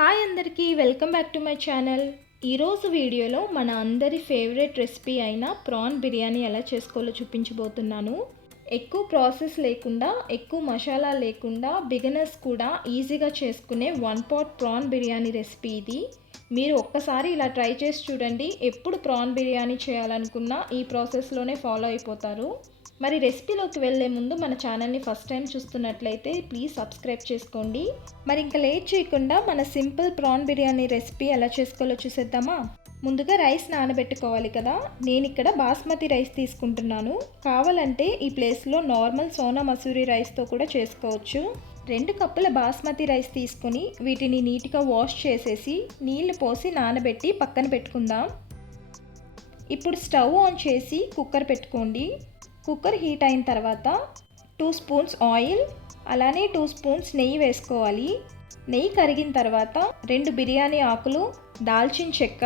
Hi అందరికీ welcome back to my channel. ఈరోజు వీడియోలో మన అందరి ఫేవరెట్ రెసిపీ అయిన ప్రాన్ బిర్యానీ ఎలా చేసుకోవాలో చూపించబోతున్నాను. ఎక్కువ ప్రాసెస్ లేకుండా, ఎక్కువ మసాలా లేకుండా బిగినర్స్ కూడా ఈజీగా చేసుకునే one pot prawn biryani recipe ఇది. మీరు ఒక్కసారి ఇలా ట్రై చేసి చూడండి. ఎప్పుడు ప్రాన్ బిర్యానీ చేయాలనుకున్నా ఈ ప్రాసెస్లోనే ఫాలో అయిపోతారు. మరి రెసిపీలోకి వెళ్ళే ముందు మన ఛానల్ని ఫస్ట్ టైం చూస్తున్నట్లయితే ప్లీజ్ సబ్స్క్రైబ్ చేసుకోండి. మరి ఇంకా లేట్ చేయకుండా మన సింపుల్ ప్రాన్ బిర్యానీ రెసిపీ ఎలా చేసుకోవాలో చూసేద్దామా. ముందుగా రైస్ నానబెట్టుకోవాలి కదా. నేను ఇక్కడ బాస్మతి రైస్ తీసుకుంటున్నాను. కావాలంటే ఈ ప్లేస్లో నార్మల్ సోనా మసూరి రైస్తో కూడా చేసుకోవచ్చు. 2 కప్పుల బాస్మతి రైస్ తీసుకొని వీటిని నీట్గా వాష్ చేసేసి నీళ్లు పోసి నానబెట్టి పక్కన పెట్టుకుందాం. ఇప్పుడు స్టవ్ ఆన్ చేసి కుక్కర్ పెట్టుకోండి. కుక్కర్ హీట్ అయిన తర్వాత 2 స్పూన్స్ ఆయిల్, అలానే 2 స్పూన్స్ నెయ్యి వేసుకోవాలి. నెయ్యి కరిగిన తర్వాత 2 బిర్యానీ ఆకులు, దాల్చిన చెక్క,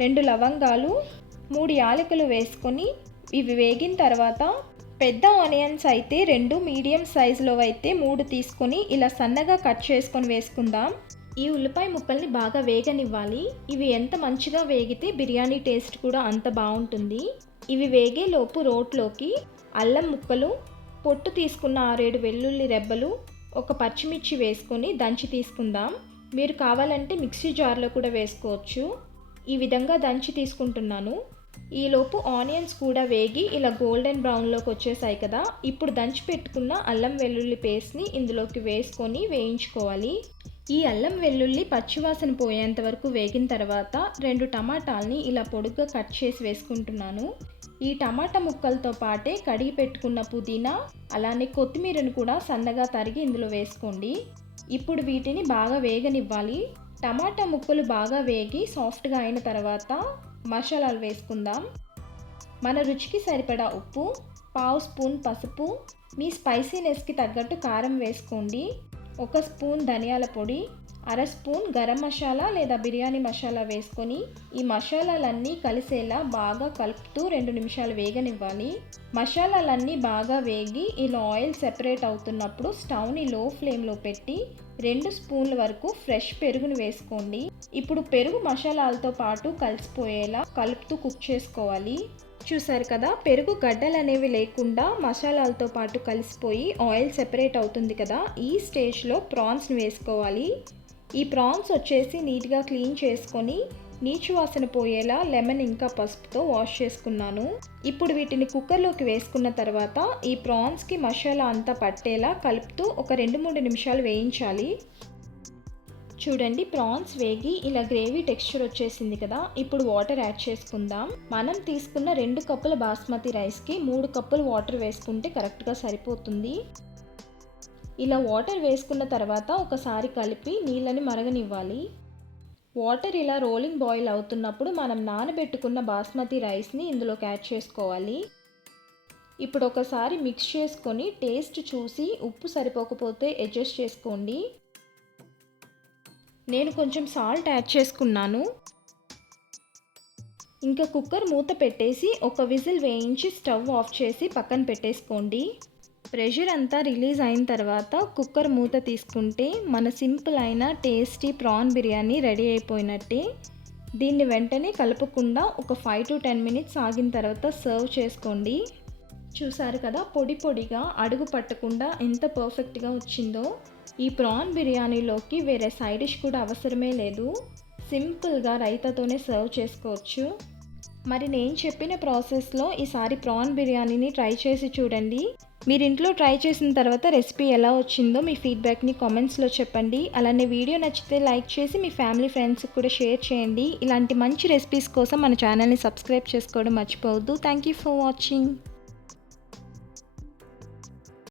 2 లవంగాలు, 3 యాలకులు వేసుకొని ఇవి వేగిన తర్వాత పెద్ద ఆనియన్స్ అయితే 2, మీడియం సైజులో అయితే 3 తీసుకొని ఇలా సన్నగా కట్ చేసుకొని వేసుకుందాం. ఈ ఉల్లిపాయ ముక్కల్ని బాగా వేగనివ్వాలి. ఇవి ఎంత మంచిగా వేగితే బిర్యానీ టేస్ట్ కూడా అంత బాగుంటుంది. ఇవి వేగేలోపు రోట్లోకి అల్లం ముక్కలు, పొట్టు తీసుకున్న 6-7 వెల్లుల్లి రెబ్బలు, ఒక పచ్చిమిర్చి వేసుకొని దంచి తీసుకుందాం. మీరు కావాలంటే మిక్సీ జార్లో కూడా వేసుకోవచ్చు. ఈ విధంగా దంచి తీసుకుంటున్నాను. ఈలోపు ఆనియన్స్ కూడా వేగి ఇలా గోల్డెన్ బ్రౌన్లోకి వచ్చేసాయి కదా. ఇప్పుడు దంచి పెట్టుకున్న అల్లం వెల్లుల్లి పేస్ట్ని ఇందులోకి వేసుకొని వేయించుకోవాలి. ఈ అల్లం వెల్లుల్లి పచ్చివాసన పోయేంత వరకు వేగిన తర్వాత 2 టమాటాలని ఇలా పొడుగ్గా కట్ చేసి వేసుకుంటున్నాను. ఈ టమాటా ముక్కలతో పాటే కడిగి పెట్టుకున్న పుదీనా, అలానే కొత్తిమీరను కూడా సన్నగా తరిగి ఇందులో వేసుకోండి. ఇప్పుడు వీటిని బాగా వేగనివ్వాలి. టమాటా ముక్కలు బాగా వేగి సాఫ్ట్గా అయిన తర్వాత మసాలాలు వేసుకుందాం. మన రుచికి సరిపడా ఉప్పు, 1/2 స్పూన్ పసుపు, మీ స్పైసీనెస్కి తగ్గట్టు కారం వేసుకోండి. 1 స్పూన్ ధనియాల పొడి, 1/2 స్పూన్ గరం మసాలా లేదా బిర్యానీ మసాలా వేసుకొని ఈ మసాలాలన్నీ కలిసేలా బాగా కలుపుతూ 2 నిమిషాలు వేగనివ్వాలి. మసాలాలన్నీ బాగా వేగి ఇలా ఆయిల్ సెపరేట్ అవుతున్నప్పుడు స్టవ్ని లో ఫ్లేమ్లో పెట్టి 2 స్పూన్ల వరకు ఫ్రెష్ పెరుగును వేసుకోండి. ఇప్పుడు పెరుగు మసాలాలతో పాటు కలిసిపోయేలా కలుపుతూ కుక్ చేసుకోవాలి. చూసారు కదా, పెరుగు గడ్డలు అనేవి లేకుండా మసాలాలతో పాటు కలిసిపోయి ఆయిల్ సెపరేట్ అవుతుంది కదా. ఈ స్టేజ్లో ప్రాన్స్ని వేసుకోవాలి. ఈ ప్రాన్స్ వచ్చేసి నీట్గా క్లీన్ చేసుకొని నీచు వాసన పోయేలా లెమన్ ఇంకా పసుపుతో వాష్ చేసుకున్నాను. ఇప్పుడు వీటిని కుక్కర్లోకి వేసుకున్న తర్వాత ఈ ప్రాన్స్కి మసాలా అంతా పట్టేలా కలుపుతూ ఒక 2-3 నిమిషాలు వేయించాలి. చూడండి, ప్రాన్స్ వేగి ఇలా గ్రేవీ టెక్స్చర్ వచ్చేసింది కదా. ఇప్పుడు వాటర్ యాడ్ చేసుకుందాం. మనం తీసుకున్న 2 కప్పుల బాస్మతి రైస్కి 3 కప్పులు వాటర్ వేసుకుంటే కరెక్ట్గా సరిపోతుంది. ఇలా వాటర్ వేసుకున్న తర్వాత ఒకసారి కలిపి నీళ్ళని మరగనివ్వాలి. వాటర్ ఇలా రోలింగ్ బాయిల్ అవుతున్నప్పుడు మనం నానబెట్టుకున్న బాస్మతి రైస్ని ఇందులోకి యాడ్ చేసుకోవాలి. ఇప్పుడు ఒకసారి మిక్స్ చేసుకొని టేస్ట్ చూసి ఉప్పు సరిపోకపోతే అడ్జస్ట్ చేసుకోండి. నేను కొంచెం సాల్ట్ యాడ్ చేసుకున్నాను. ఇంకా కుక్కర్ మూత పెట్టేసి ఒక విజిల్ వేయించి స్టవ్ ఆఫ్ చేసి పక్కన పెట్టేసుకోండి. ప్రెషర్ అంతా రిలీజ్ అయిన తర్వాత కుక్కర్ మూత తీసుకుంటే మన సింపుల్ అయిన టేస్టీ ప్రాన్ బిర్యానీ రెడీ అయిపోయినట్టే. దీన్ని వెంటనే కలపకుండా ఒక 5 to 10 మినిట్స్ ఆగిన తర్వాత సర్వ్ చేసుకోండి. చూసారు కదా, పొడి పొడిగా అడుగు పట్టకుండా ఎంత పర్ఫెక్ట్గా వచ్చిందో. ఈ ప్రాన్ బిర్యానీలోకి వేరే సైడ్ డిష్ కూడా అవసరమే లేదు. సింపుల్గా రైతాతోనే సర్వ్ చేసుకోవచ్చు. మరి నేను చెప్పిన ప్రాసెస్లో ఈసారి ప్రాన్ బిర్యానీని ట్రై చేసి చూడండి. మీరు ఇంట్లో ట్రై చేసిన తర్వాత రెసిపీ ఎలా వచ్చిందో మీ ఫీడ్బ్యాక్ని కామెంట్స్లో చెప్పండి. అలానే వీడియో నచ్చితే లైక్ చేసి మీ ఫ్యామిలీ ఫ్రెండ్స్కి కూడా షేర్ చేయండి. ఇలాంటి మంచి రెసిపీస్ కోసం మన ఛానల్ని సబ్స్క్రైబ్ చేసుకోవడం మర్చిపోవద్దు. Thank you for watching.